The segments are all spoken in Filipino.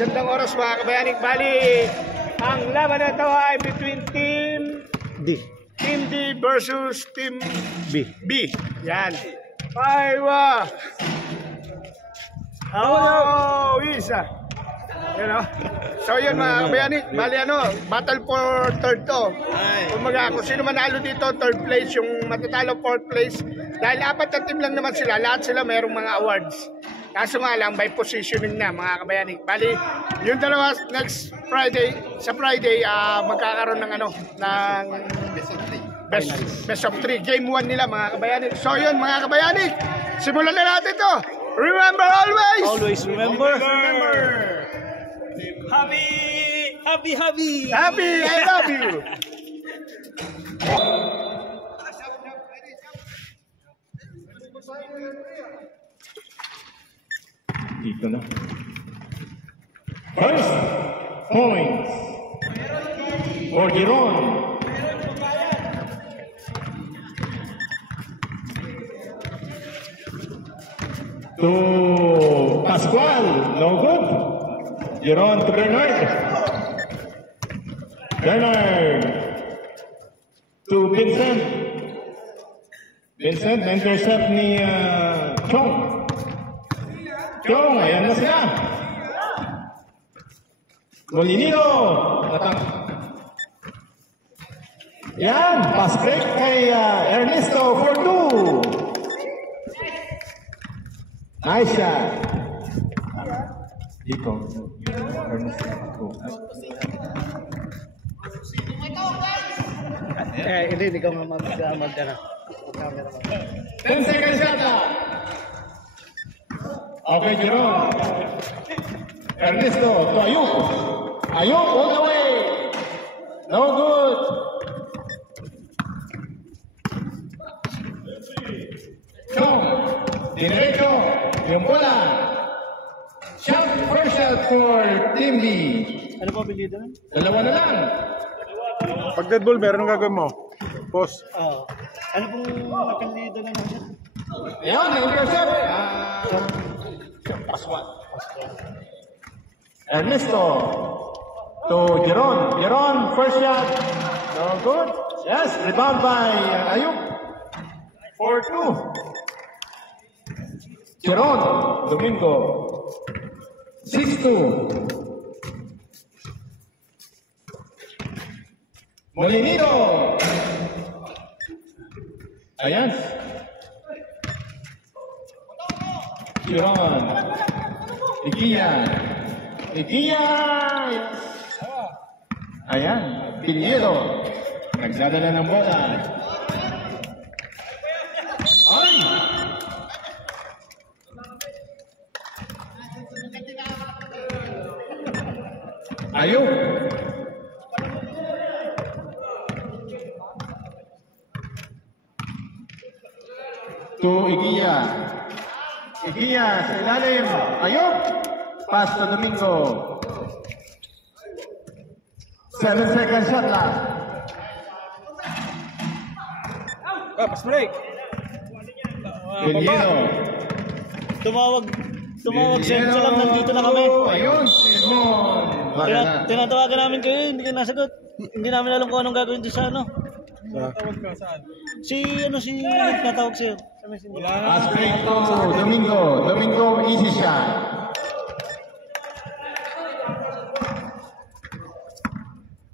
Magandang oras mga kabayaning. Bali, ang laban na ito ay between Team D versus Team B. Yan. Aywa. Oh, isa. Yan o. So yun mga kabayaning. Bali battle for third to. Kung sino manalo dito, third place. Yung matatalo fourth place. Dahil apat na team lang naman sila. Lahat sila mayroong mga awards. Kaso nga lang, by positioning na mga kabayaning. Bali, yung dalawa next Friday, sa Friday, magkakaroon ng best of 3. Game 1 nila mga kabayaning. So yun mga kabayaning, simulan na natin to. Remember always! Always remember! Happy! I love you! Dito na. First points for Giron. To Pascual, no good. Giron to Bernard. Bernard to Vincent. Vincent, intercept ni Chong. Chong, ayan na sila. Molinino. Yan, pass break kay Ernesto for 2. Nice shot. Dito. Ernesto. Hindi ka mag-camera. 10 seconds shot na. Okay, Jerome. Ernesto to Ayuk. Ayuk all the way. No good. Chong. Diretso. Yung bola. Shot, first shot for Team B. Ano pa pilido nun? Dalawa na lang. Pag dead ball, meron ang gagawin mo. Post. Ano pong napilido na naman? Ayan, intercept. Pascual. Ernesto to Giron. Giron, first shot. No good. Yes, rebound by Ayuk. 4-2. Giron, Domingo. 6-2. Molinito. Ayan. Giron. Igia. Ayan. Pinheiro. Nagdadala ng bola. Ay! Ayun. To Igia. Igia sa ilalim. Ayun. Pass to Domingo. 7 seconds shot lang. Pass break. Pinheiro. Tumawag Senso lang, nandito na kami. Ayun, Simon. Tinatawagan namin kayo, hindi ka nasagot. Hindi namin alam kung anong gagawin doon sa ano. Tawag ka saan? Si natawag sa'yo. Sa messenger. Pass break to Domingo. Domingo, easy shot.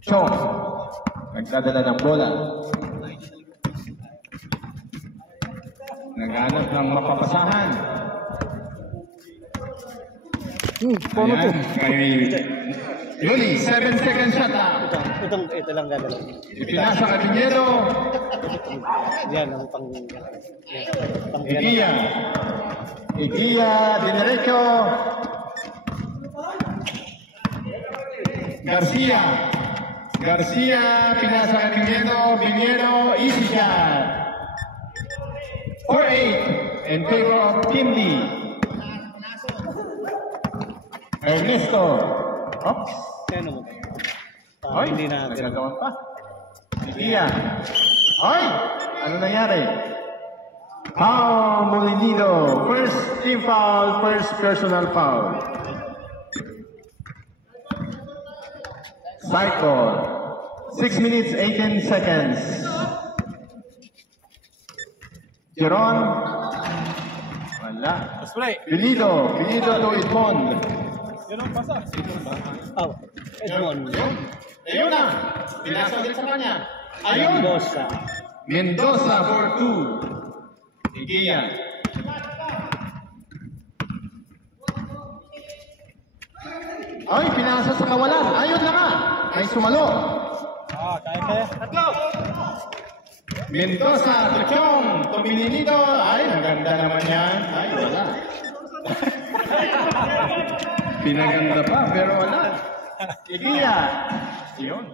Chong. Nagdadala ng bola. Naghanap ng mapapasahan. Ayan, kay Yuli, 7 seconds shot lang. Ito lang gagalaw. Ipinasa ka Pinheiro. Yan, ang pang Igia, dinerecho. Garcia, pinasa ka Pinheiro, easy shot. 4-8 in favor of Team D. Ernesto. Oops. ano mo. Ay, Hindi na. nagkagawan pa. Igia. Ay, ano nangyari? Pao Molinino. First team foul, first personal foul. Cycle. 6 minutes, 18 seconds. Jeron. Wala. Pilido to Edmond. Yun ang pasa. Oh, Edmond. Ayun na. Pinasa ulit sa kanya. Ayun. Mendoza. Mendoza for 2. Igiya. Ay, pinasa sa kawalan. Ayun na nga. Ay, sumalo. Kaya. Tatlo. Mendoza, Tuchong, Tomininido. Ay, maganda naman yan. Ay, wala. Pinaganda pa, pero wala. Igiya. Yun.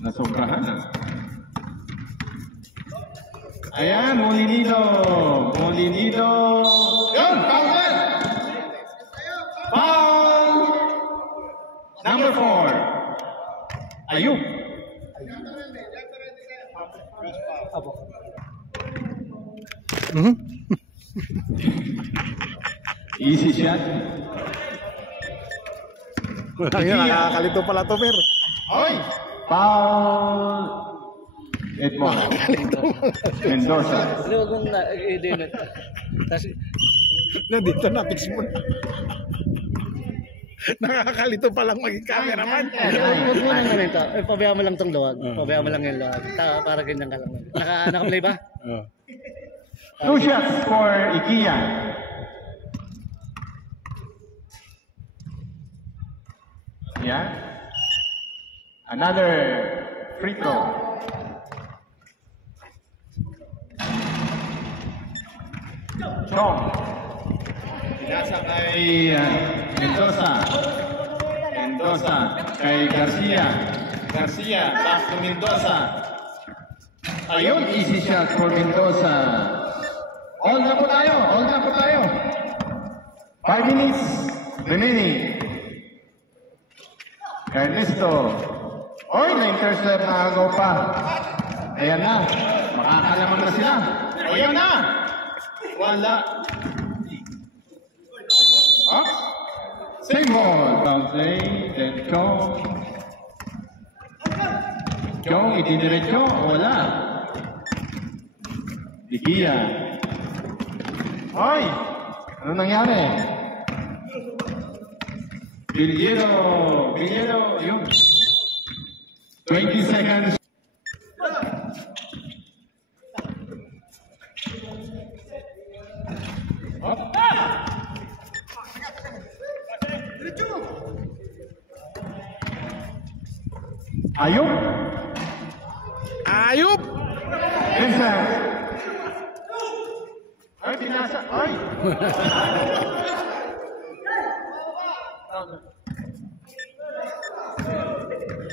Nasobrahan na. Ayan, Molinido. Yun, foul na. Foul. Number 4. Ayun. Easy shot. Nakakalito pala to, Fer. Oy! Foul. Edmond. Mendoza. Ano wag mong i-edit. Tapos, Nandito na, fix mo na. Nakakalito palang maging cameraman. huwag mo nang ganito. Pabayaan mo lang tong luwag. Pabayaan mo lang yung luwag. Para ganyan ka lang. Naka-play ba? 2 shots for Ikiya. Yeah. Another free throw. Chong. Pinasa kay Mendoza. Kay Garcia. Back to Mendoza. Ayun, easy shot for Mendoza. All na po tayo. 5 minutes remaining. Ernesto. Oy, na-intercept na agaw pa. Ayan na. Makakalaman na sila. Ayan na. Wala. Up. Same ball. Foul play. Then Chong, itiniretso. Wala. Ikiya. Oy! Ano nangyari? Villero, yun. 20 seconds. Up. Ayup. Vincent. Ay, pinasa. Ay.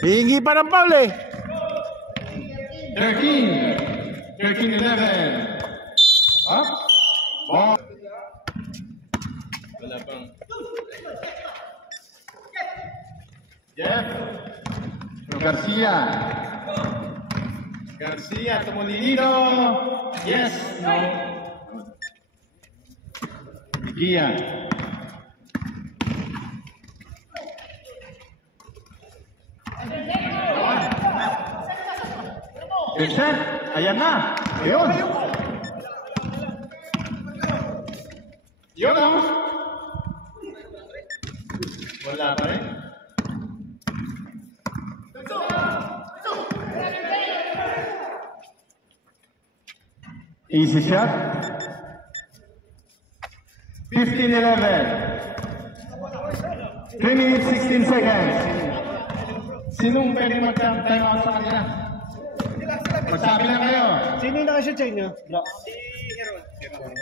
Hihingi pa ng foul eh. 13-11. Up. Ball. Wala pang. Jeff. Garcia, Tomoninido. Yes. No. Gia. Vincent, ayan na. Ayun. Yun oh. Wala pa rin. Easy shot. 15-11. 3 minutes, 16 seconds. Sinong pwede mag-time out sa kanila? Magsabi lang kayo. sino yung nakashoot sa inyo? Bro.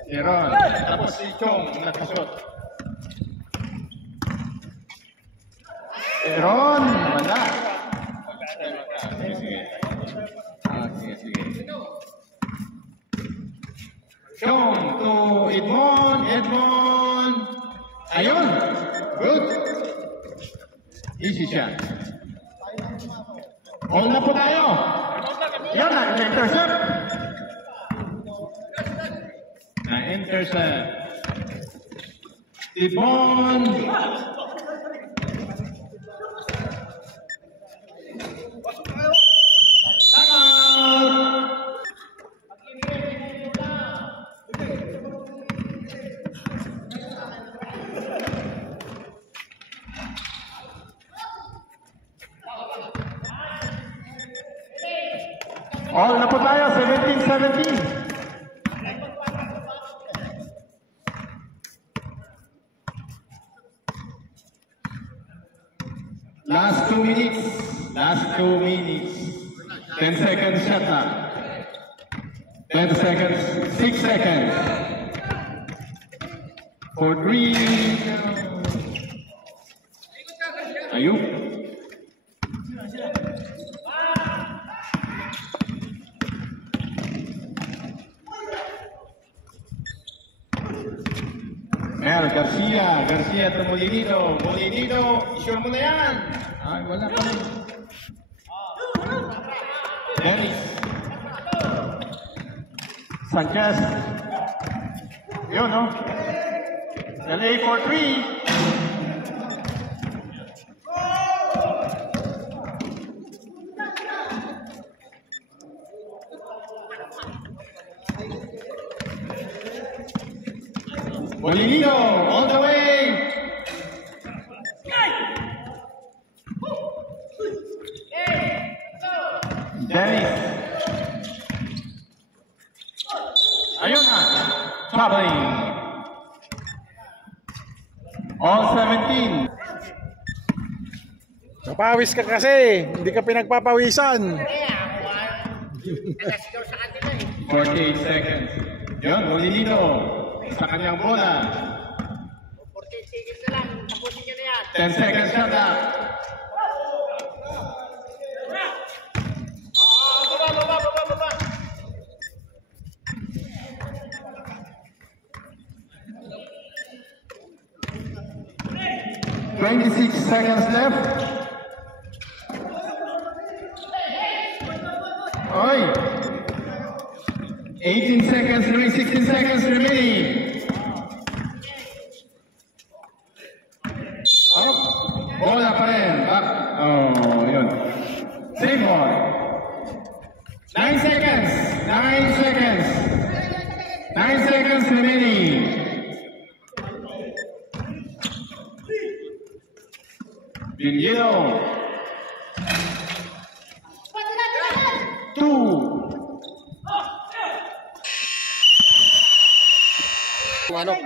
Jeron. Tapos si Chong nakashoot. Jeron. Wala. Sige. Sige. Chong to Edmond. Ayun. Good. Easy shot. All na po tayo. Yan na, intercept. Na-intercept. Edmond. All na po tayo, 17-17. Last 2 minutes. Last 2 minutes. 10 seconds shot clock. 10 seconds. 6 seconds. For 3. Ayun. Mel Garcia, Garcia to Molinito, Molinito, isure mo na yan. Ay, wala pa rin. Dennis. Sanchez. Yun, no? LA for 3. Molinito, all the way. Dennis. Ayun na. Traveling. All 17. Napawis ka kasi, hindi ka pinagpapawisan. 48 seconds. Yun, Molinito. Sa kanyang bola. 48 seconds na lang, tapusin nyo na yan. 10 seconds shot clock. Baba. 26 seconds left. Oi. 18 seconds remaining, 16 seconds remaining. Oh, bola pa rin. Back. Oh, yun. Same ball. 9 seconds. 9 seconds. 9 seconds remaining. Villero. 2. Ano?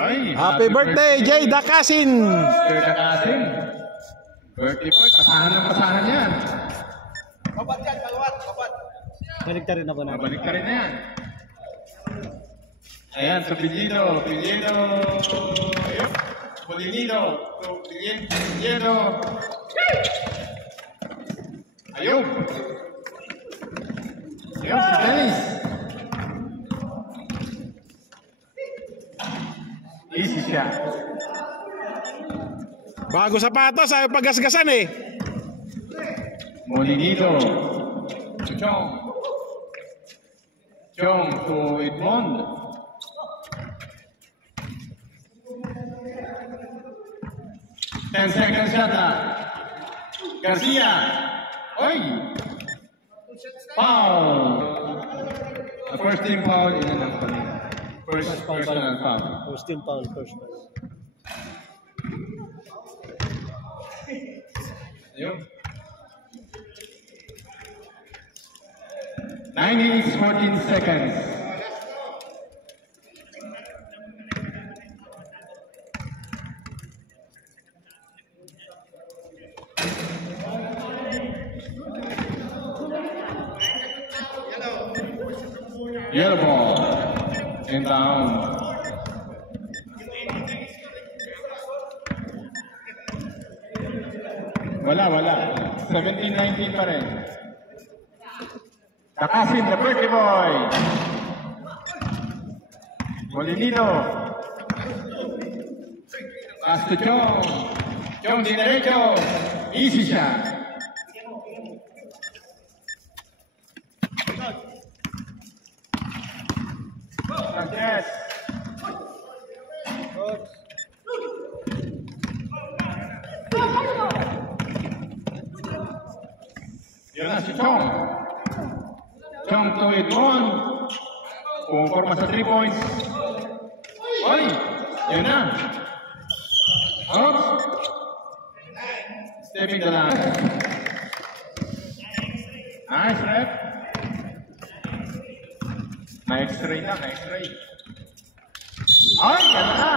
Ay, Happy birthday, Jay Dakasin! Mr. Dakasin. Birthday boy, pasahan yan. Balik ta rin ako na. Babalik ka rin na yan. Ayan, sa Villero. Ayun. Molinito. Villero. Ayun. Ayun, si Dennis. Easy siya. Bago sapatos, ayaw pagasgasan eh. Molinito. Chong to Edmond. Ten seconds yata. Garcia. Oy. Foul. The first team foul in an first personal foul. First team foul, first foul. Ayun. 9 minutes, 14 seconds. Yellow ball. And down. Wala. 17-19 pa rin. Dakasin, the birthday boy. Molinito. Pass to Chong. Chong di derecho. Easy shot. Sanchez. Yun na si Chong. Chong to it one. Kumporma sa 3 points. Oy! Yun na. Oops. Stepping the line. Nice, rep. Nice try na, nice try. Ay, ganda na.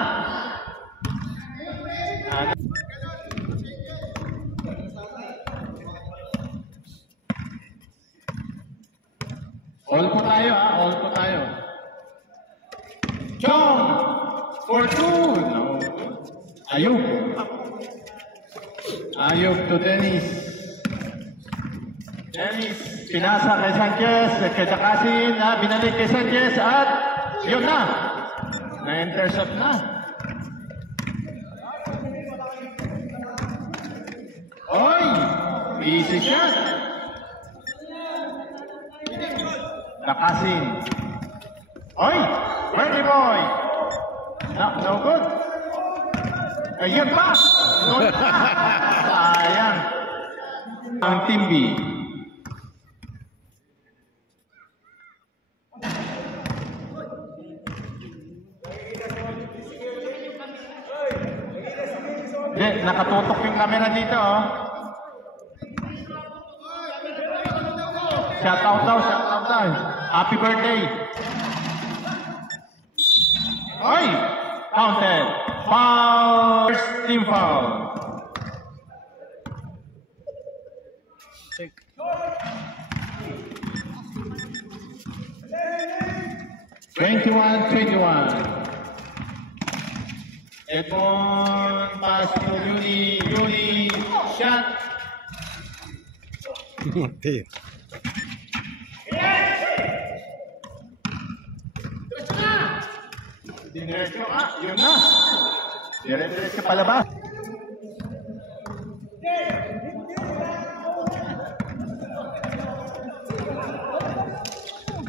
All po tayo ha, all po tayo. Chong! For two! No. Ayub. Ayub to Dennis. Dennis, pinasa kay Sanchez, kay Dakasin, binalik kay Sanchez at yun na. Na-intercept na. Oy! Easy shot. Dakasin. Oy! Birdie boy! No good. Ayun pa! Good pa! Sayang. Ang Team B. Nakatutok yung camera dito, oh. Shout out daw. Happy birthday. Oy! Counted. Foul. First team foul. Check. 21-21. Edmond pass to Yuli. Shot. Diretso ka, yun na. Diretso palabas.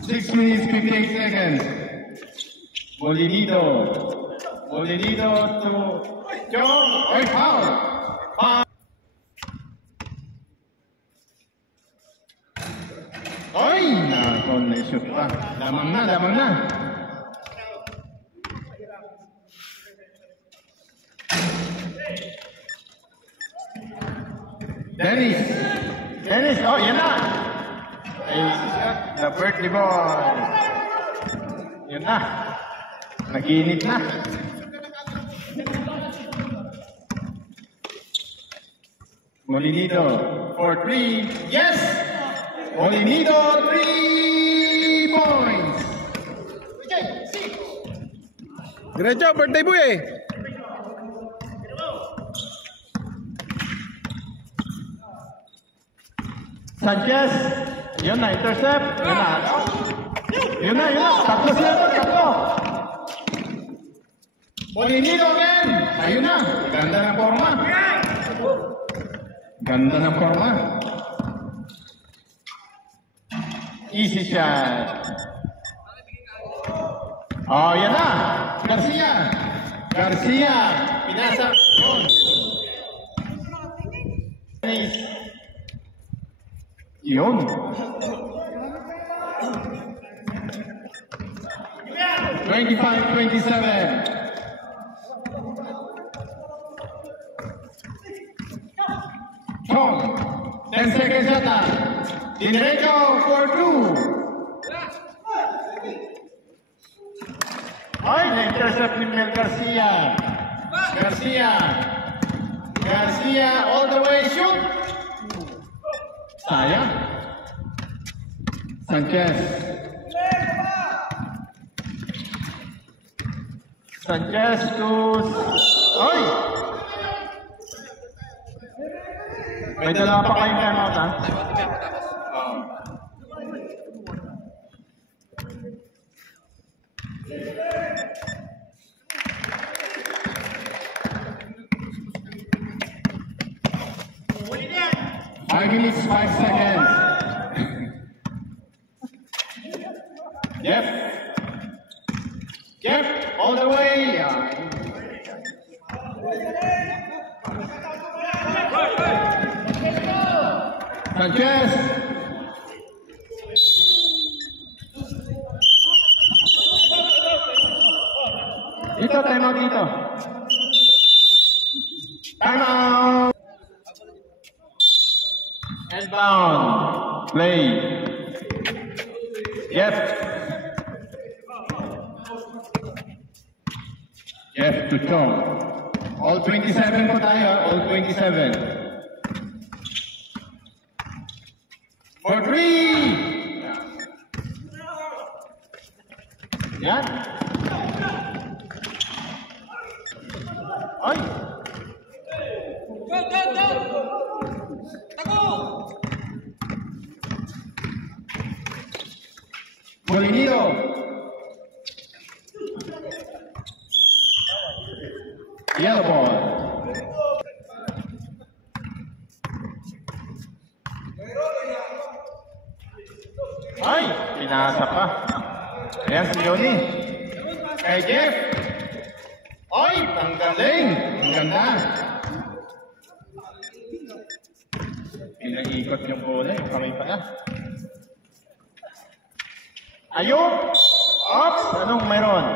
Six minutes, 58 seconds. Molinito to John. Oy, foul. Oy, na-shoot pa. Lamang na. Dennis, oh, yan na. The birthday boy. Yan na. Naginit na. Molinito for 3. Yes! Molinito, 3 points. Diretso, birthday boy eh. Sanchez, yun na, intercept. Yun na. Tatlo sila. Molinito again. Ayun na. Ganda ng forma. Easy shot. Oh, yan na. Garcia. Pinasa. Yun. 25-27. Chong. 10 seconds yata. Dinerecho for 2. Ay, na-intercept ni Mel Garcia. Garcia all the way shoot. Sayang. Sanchez to... Oy! May dalawa pa kayong timeout, ha? Five minutes, 5 seconds. Yep, all the way. Sanchez. Ito, time time out dito. Time out! Inbound. Play. Jeff. Jeff to Chong. All 27 po tayo. All 27. For 3! Yan. Ay! Molinito. Yellow ball. Ay! Pinasa pa. Ayan si Yoni. Kay Jeff. Ay! Ang galing. Ang ganda. Pinaikot yung bola. Yung kamay pala. Ayun! Ops! Anong mayroon?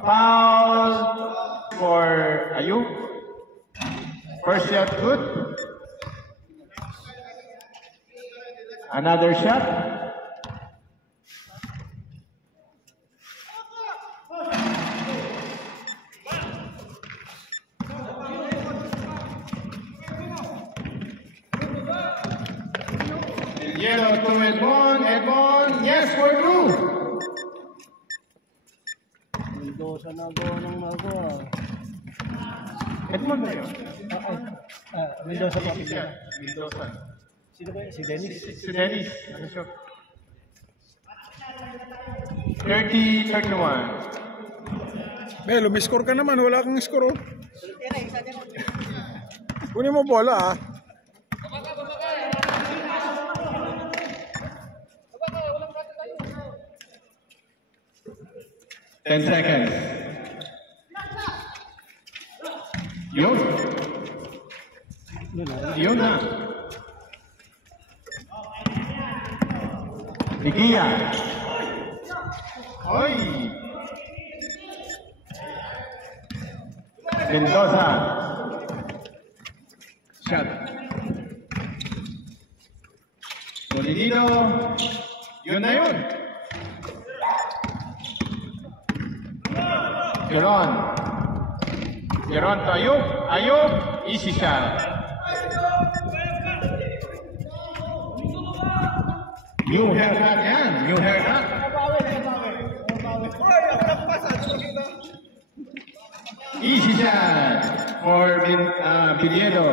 Foul for Ayub. First shot good. Another shot. Yellow to Edmond. Edmond, yes, we're through. Mendoza na go ng mago. Edmond na yun. Mendoza po. Mendoza. Sino ba yun? Si Dennis? Si Dennis. Ano siya? 30-31. Be, lumiscore ka naman. Wala kang score. Oh. Kunin mo bola, ah. Ten seconds. Yun. Yun na. Nikia. Oy. Mendoza. Shot. Molinito. Yun na yun. Jeron. Jeron to Ayub. Ayub. Easy shot. New haircut yan. New haircut. Easy shot for Biliedo.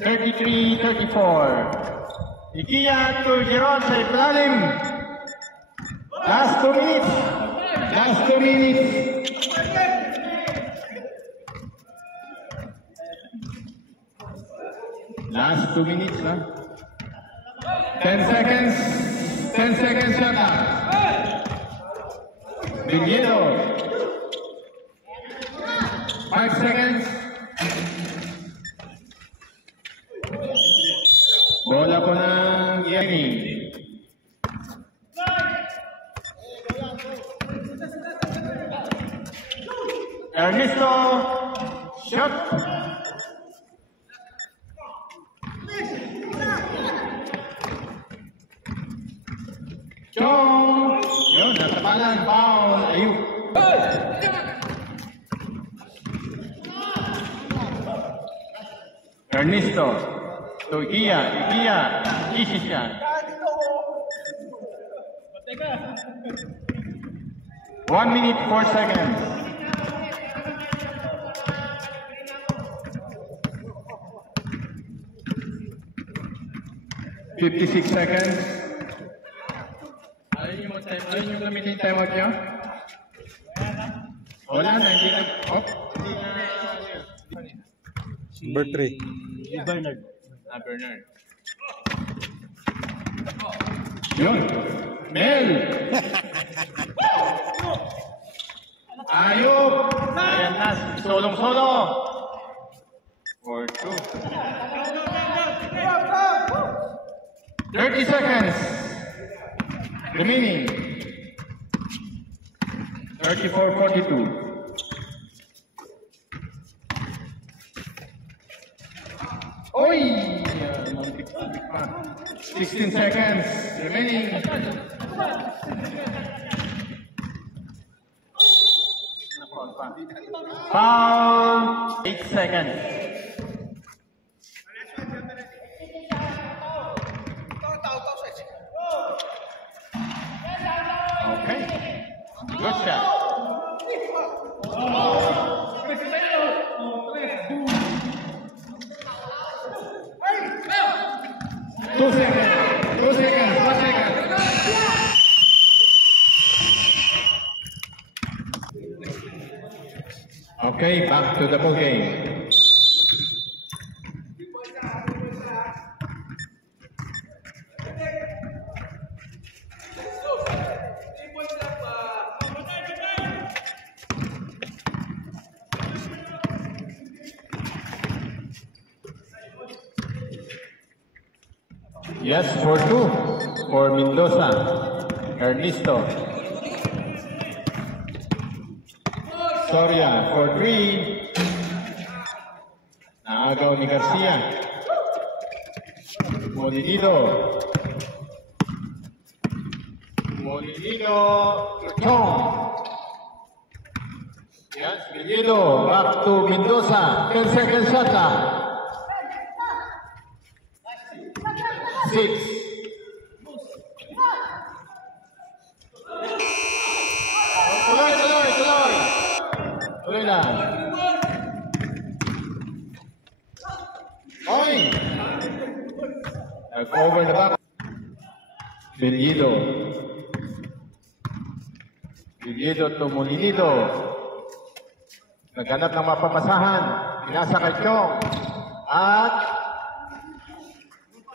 33-34. Ikia to Jeron sa ilalim. Last 2 minutes. Last 2 minutes. Last 2 minutes, huh? 10 seconds. 10 seconds shot out. Biliedo. 5 seconds. Bola po ng Yemi. Ernesto. Shot. Chong. Yun, nasa balan. Foul. Ayun. Ernesto. To Ikia. Ikia. Easy shot. 1 minute, 4 seconds. $56 seconds. Ayaw nyo gamitin time out nyo? Wala na, hindi na. Oh, hindi na. Bertrey. Bernard. Bernard. Yun. Mel! Ayub! Ayan na, solong-solo. 4-2. 30 seconds. Remaining. 30 34-42. Oy! 16 seconds remaining. Foul. 8 seconds. Okay. Good shot. Two seconds. 2 seconds. 1 second. Okay, back to the ball game. Yes, for 2 for Mendoza. Ernesto. Soria for 3. Naagaw ni Garcia. Molinito. Chong. Yes, Villido. Back to Mendoza. 10 seconds shot lang. 6. Tuloy. Tuloy lang. Oy! Over the back. Villido to Molinito. Naghanap ng mapapasahan. Pinasa kay Chong. At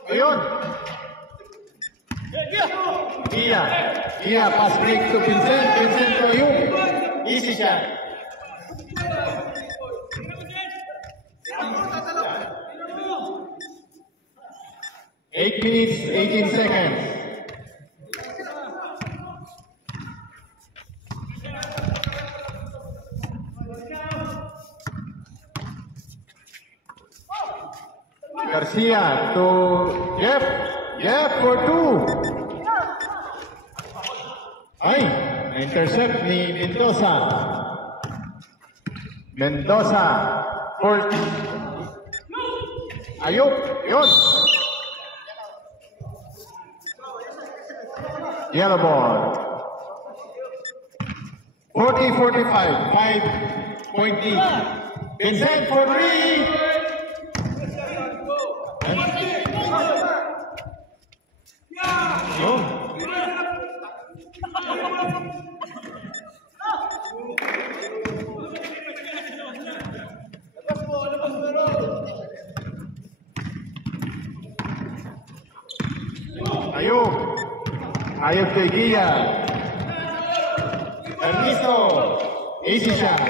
ayun. Gia, pass break to Vincent. Vincent to Ayun. Easy shot. Eight minutes, 18 seconds. Garcia to Jeff for 2. Ay, na-intercept ni Mendoza for Ayup, yun. Yellow ball. 40-45, 5-point lead. Vincent for 3. Yun. Ayup kay Gia. Ernesto. Easy shot.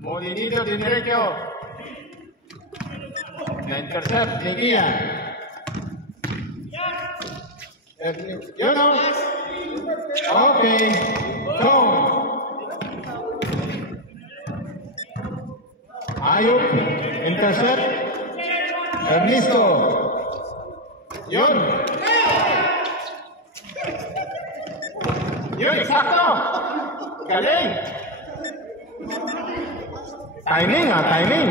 Molinito de derecho. Na-intercept ni Gia. Yun o. Okay. Chong. Ayup. Intercept. Ernesto. Yun. Yun, sakto. Galing. Timing.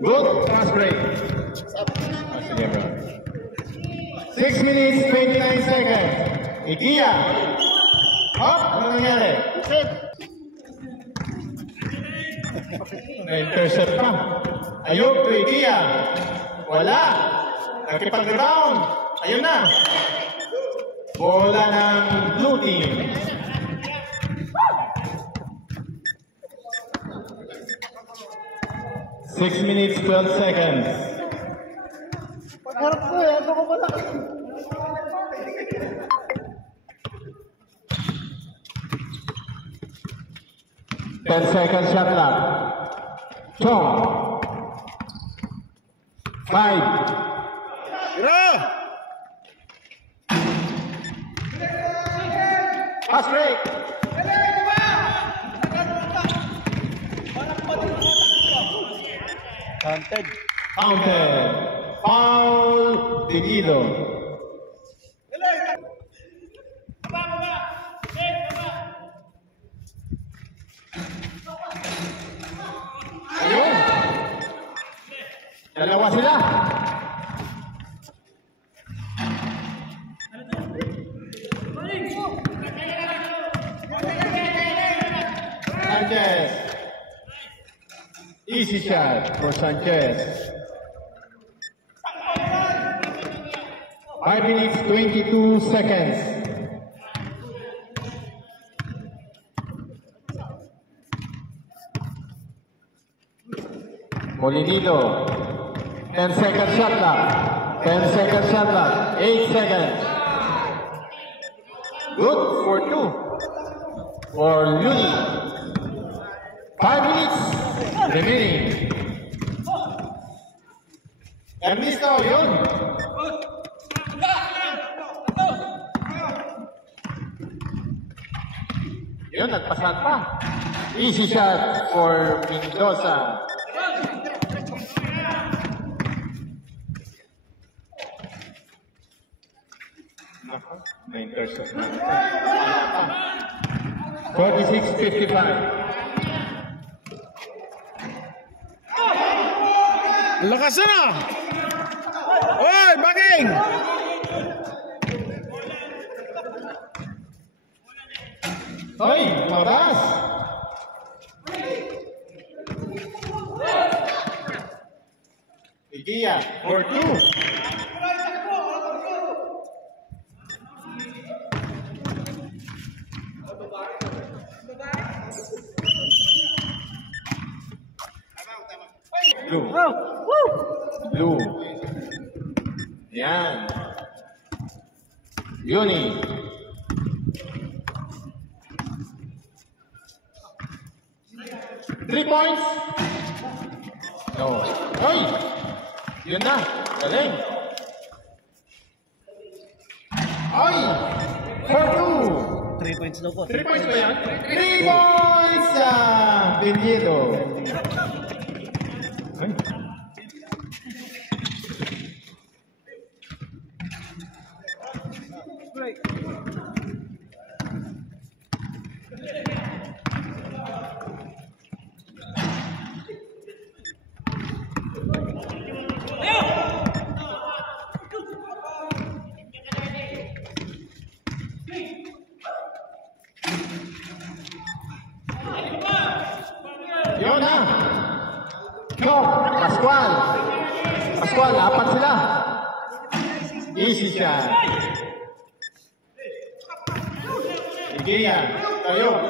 Good fast break. Sige, bro. 6 minutes, 29 seconds. Ikia. Hop, ano nangyari? Na-intercept pa. Ayup to Ikia. Wala. Nakipag-round. Ayun na. Bola ng blue team. Six minutes, 12 seconds. Pagharap ko eh, ano ko pala? 10 seconds shot clock. Chong. 5. Tira! Pass break. Counted. Counted. Foul. Teguido. Ayun. Dalawa sila. Sanchez. Easy shot for Sanchez. 5 minutes, 22 seconds. Molinito. 10 second shot clock. 10 second shot clock. 8 seconds. Good for 2. For Luni. 5 minutes remaining. Ernesto, yun. Yun, nagpasan pa. Easy shot for Mendoza. Nako, 9%. 46-55. Lakas na! Oy, baking! Hoy, mabas! Igia, for 2. Blue. Blue. Yan. Yuni. Three points? No. Oy! Yun na. Galing. Oy! 4-2. 3 points daw po. 3 points ba yan? 3 points sa Benito. Ay. Yun na. Go, Pascual. Pascual, apat sila. Easy shot. Igia, Ayub.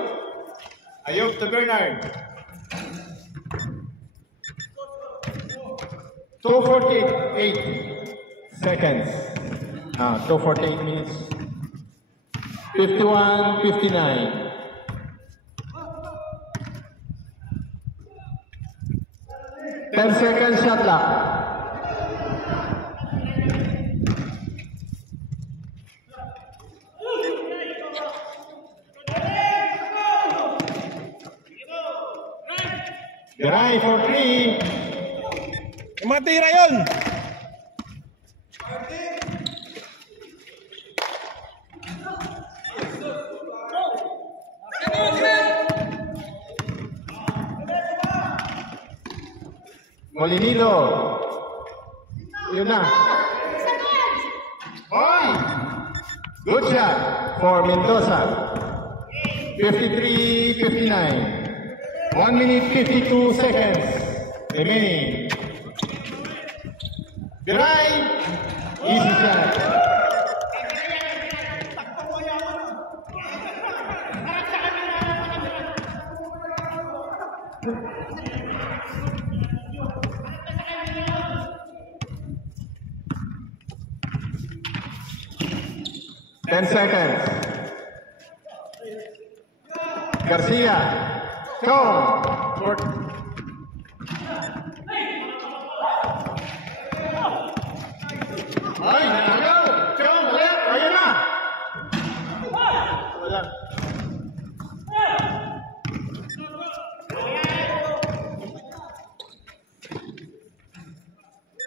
Ayub to Bernard. 2:48 seconds. 2:48 minutes. 51-59. 10 seconds shot clock. Garay for 3. Matira yun! Molinilo. Yun na. Oy! Good shot for Mendoza. 53-59. 1 minute 52 seconds remaining. Garay. Easy shot. Ten seconds. Garcia. Go. Ay, nalagaw! Chong, ulit! Ayun na! Wala.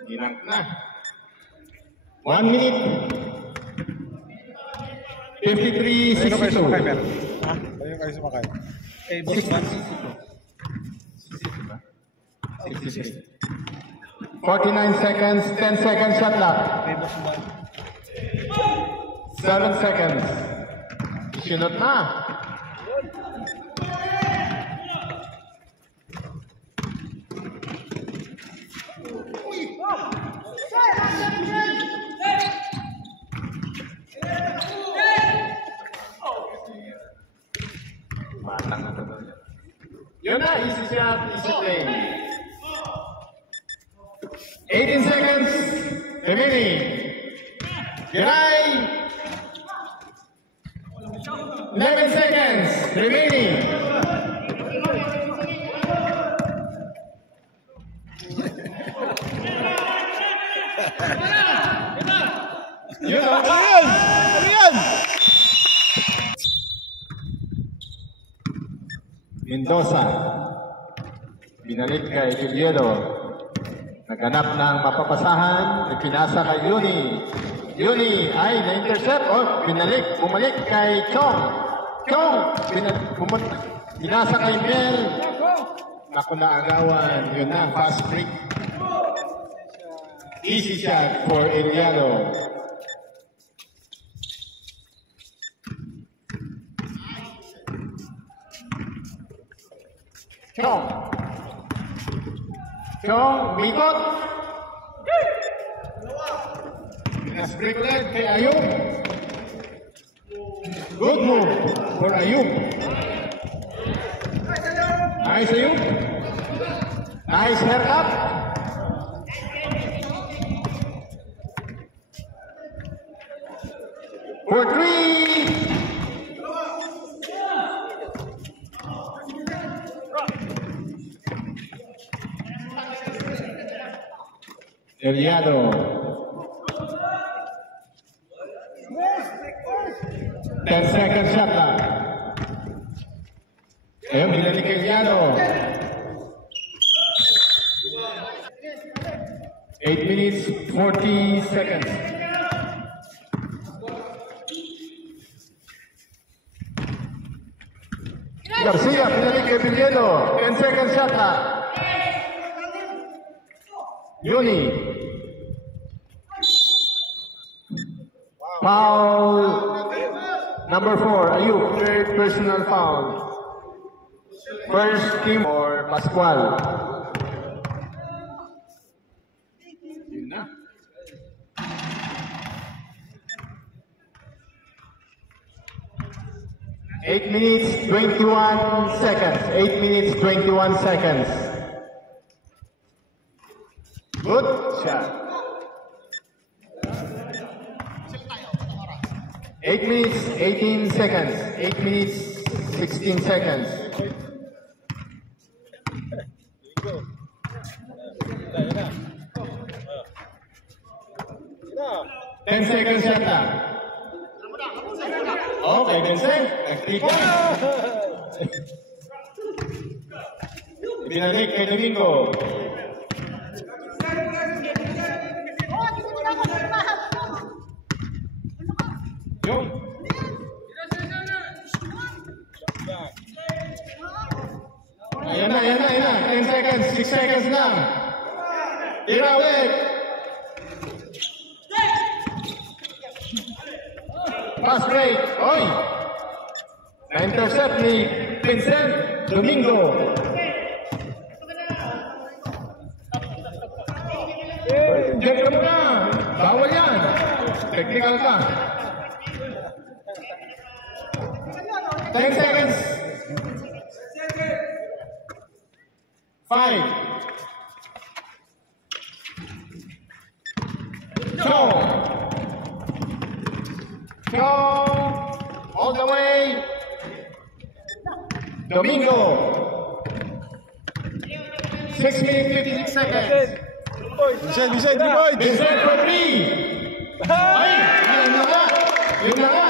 Ginang na. 1 minute. 53-62. Ayun kayo sumakay. Eh, boss man. 49 seconds, 10 seconds shot clock. Eh, boss man. 7 seconds. Sinot na. Batang na to. Yun na, easy shot, easy play. 18 seconds remaining. Giray! 11 seconds remaining. Yun o. Ayun! Ano yan? Mendoza. Binalik kay Guillermo. Naghanap ng mapapasahan. Ipinasa kay Yuni. Yuni ay na-intercept. Oh, bumalik kay Chong. Chong! Binasa kay Mel. Naku na agawan. Yun na, fast break. Easy shot for Eliano. Chong. Chong, mikot. Fast break ulit kay Ayub. Good move for Ayub. Nice Ayub. Nice haircut. For 3. Eliano. 10 seconds shot clock. Ayun, binalik kay Eliano. 8 minutes, 40 seconds. Garcia, binalik kay Biliano. 10 seconds shot clock. Yuni. Foul. Number 4, Ayub. Third personal foul. First team for Pascual. Yun na. Eight minutes, 21 seconds. 8 minutes, 21 seconds. Good shot. 8 minutes, 18 seconds. 8 minutes, 16 seconds. Ten seconds shot na. Okay, Vincent. Nagtika. Binalik kay Domingo. Yung. Ayan na. 10 seconds, 6 seconds lang. Irawit. Pass break. Oy! Na-intercept ni Vincent Domingo. Diyan ka muna. Bawal yan. Technical ka. 10 seconds. 5. Show. All the way. Domingo. 6 minutes, 56 seconds. Vincent, Vincent, Vincent! Vincent for 3. Ay! Yun na nga! Yun na nga!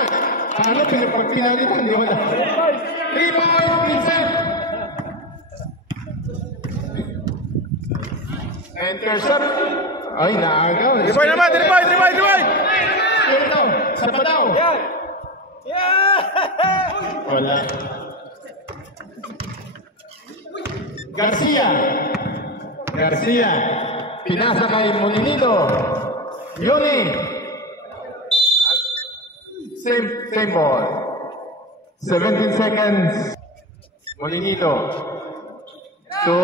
Paano pinagpagpinalitan? Di wala. 3 points, Vincent! Intercept! Ay, naagaw. 3 point naman! 3 point! 3 point! 3 point! Ito, sa pa daw. Wala. Garcia. Garcia. Pinasa kay Molinito. Yuni. Same ball. 17 seconds. Molinito. To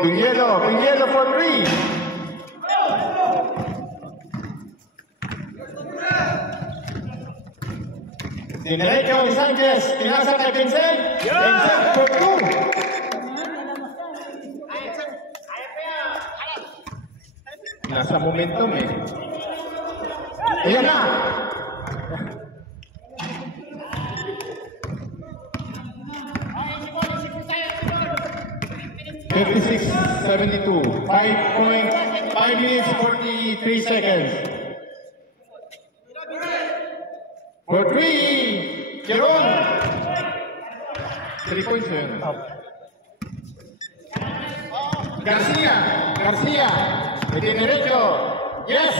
Villelo. Villelo for 3. Dinerecho Sanchez. Pinasa kay Vincent. Vincent for 2. Nasa momentum eh. Ayan na! $56.72. 5 minutes 43 seconds. For 3! Jeron! 3 points yun. Garcia! Garcia! May dinerecho! Yes!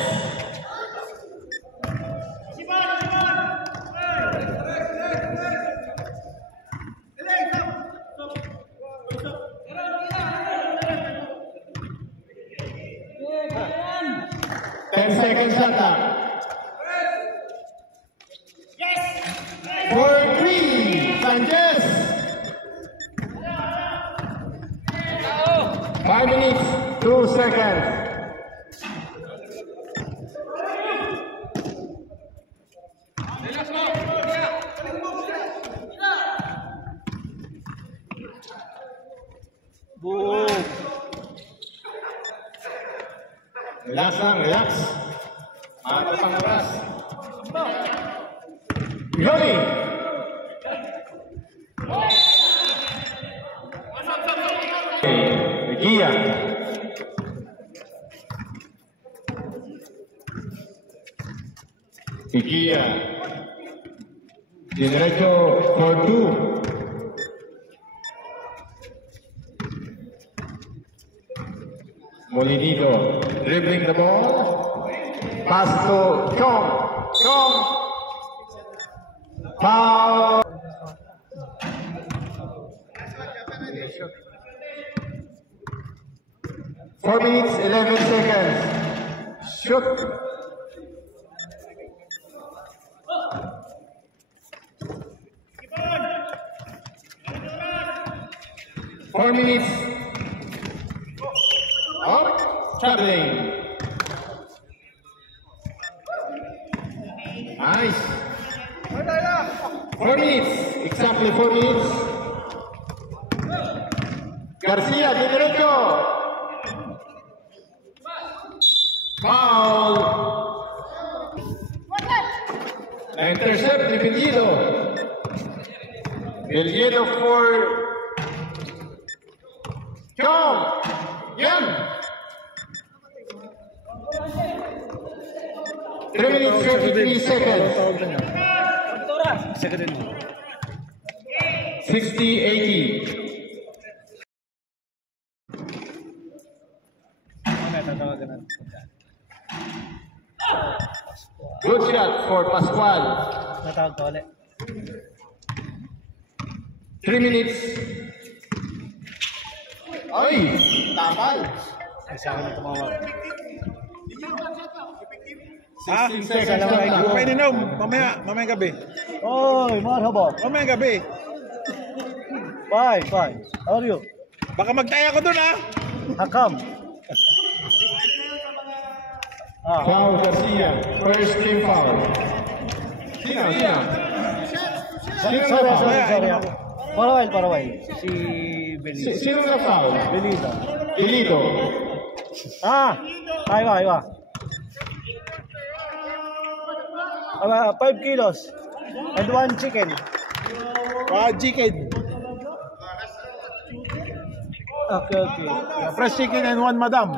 Ten seconds ata. For 3! Sanchez! 5 minutes, 2 seconds. Relax lang, relax. Ano pang oras? Yoni! Gia. Gia. Dinerecho for 2. Molinito dribbling the ball. Pass to Chong. Chong. Foul. Four minutes, 11 seconds. Shoot. Four minutes. Up, traveling. Nice. 4 minutes, exactly 4 minutes. Garcia, de derecho. Foul. La intercept de Bellido. Bellido for Chong. Yan. 3 minutes, 33 seconds. 60-80. Good shot for Pascual. Natawag ko ulit. 3 minutes. Ay, tamal. Isa ka na tumawag. 16 seconds. Pwede na, mamaya gabi. Oy, marhaba. Mamaya gabi. Fine. How are you? Baka magtaya ko dun ah. How come? Foul Garcia. First team foul. Sino? Sorry. Para while. Si Belito. Sino na foul? Belito. Belito. Aywa. 5 kilos. And 1 chicken. Chicken. Okay. Fresh chicken and 1 madam.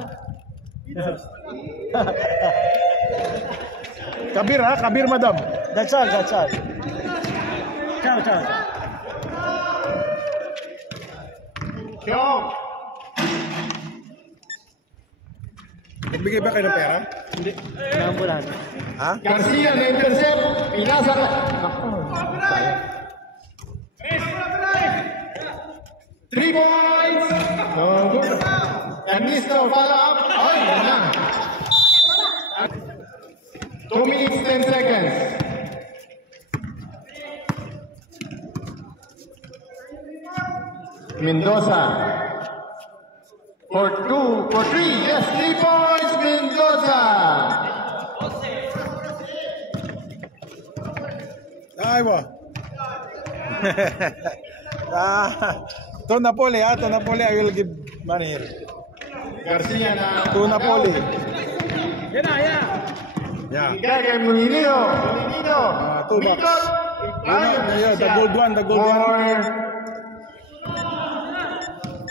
Kabir ha, Kabir madam. That's all, that's all. Ciao, ciao. Show. Nagbigay ba kayo ng pera? Hindi. Naambulan. Ha? Garcia na intercept. Pinasa ka. Naku, sayang. 3 points. No good. Ernesto, follow up. Ay, yan na. 2 minutes, 10 seconds. Mendoza. For 2, for 3. Yes, 3 points, Mendoza. Ay mo. To Napoli ha, to Napoli. I will give money here. Garcia na. To Napoli. Yeah, kay Mulino. Mulino. Two bucks. Yeah, the gold one, the gold one.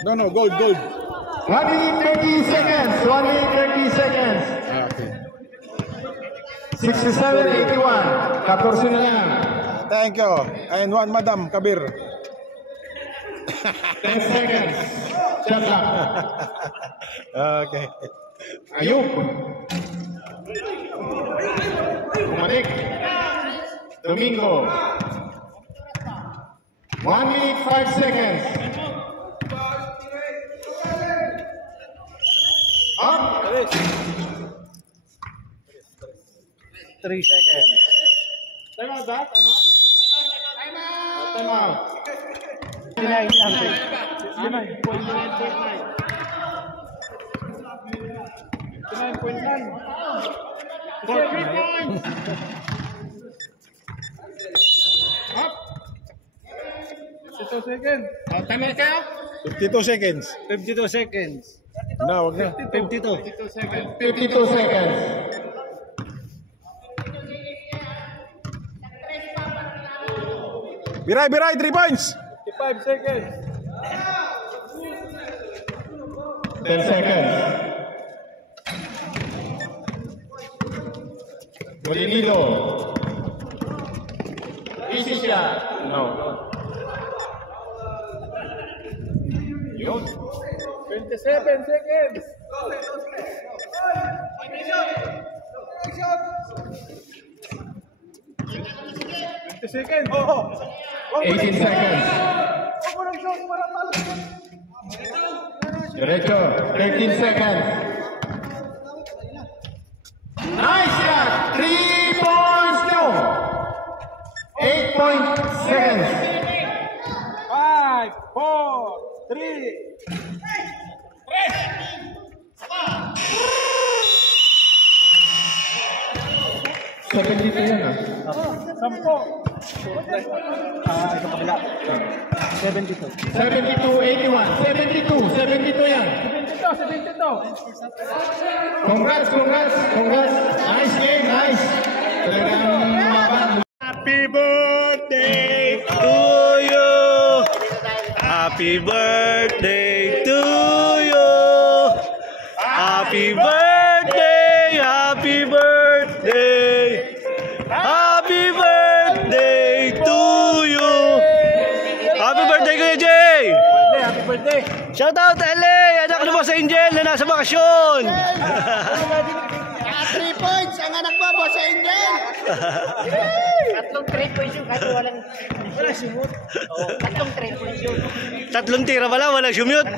No, gold. 1 minute 30 seconds. 1 minute 30 seconds. Okay. 67-81. 14 na lang. Thank you. And one Madam Kabir. 10 seconds. Shut up. Okay. Ayub. Bumalik. Domingo. 1 minute 5 seconds. Up. 3 seconds. Time out. Time out. 69 something. 69.9. For 3 points. Up. 52 seconds. Time out kayo? 52 seconds. 52 seconds. No, wag na. 52. 52 seconds. Biray, 3 points. 5 seconds. 10 seconds. Molinito. Easy shot. No. Yun. 27 seconds. 20 seconds. 18 seconds. Derecho, 13 seconds. Nice shot! 3 points no. 8 point seconds. 5, 4, 3. 72 yan ah. 72. 72, 81. 72 yan. 72. Congrats. Nice game, nice. Talagang maban. Happy birthday to you. Happy birthday to you. Happy birthday, happy birthday. Happy birthday to you. Happy birthday Kuya Jay. Happy birthday. Shout out LA, anak ni Boss Angel na nasa bakasyon. 3 points ang anak mo, Boss Angel. Tatlong 3 points yun, kahit wala sumut. Tatlong 3 points yun. Tatlong tira pala, walang sumute.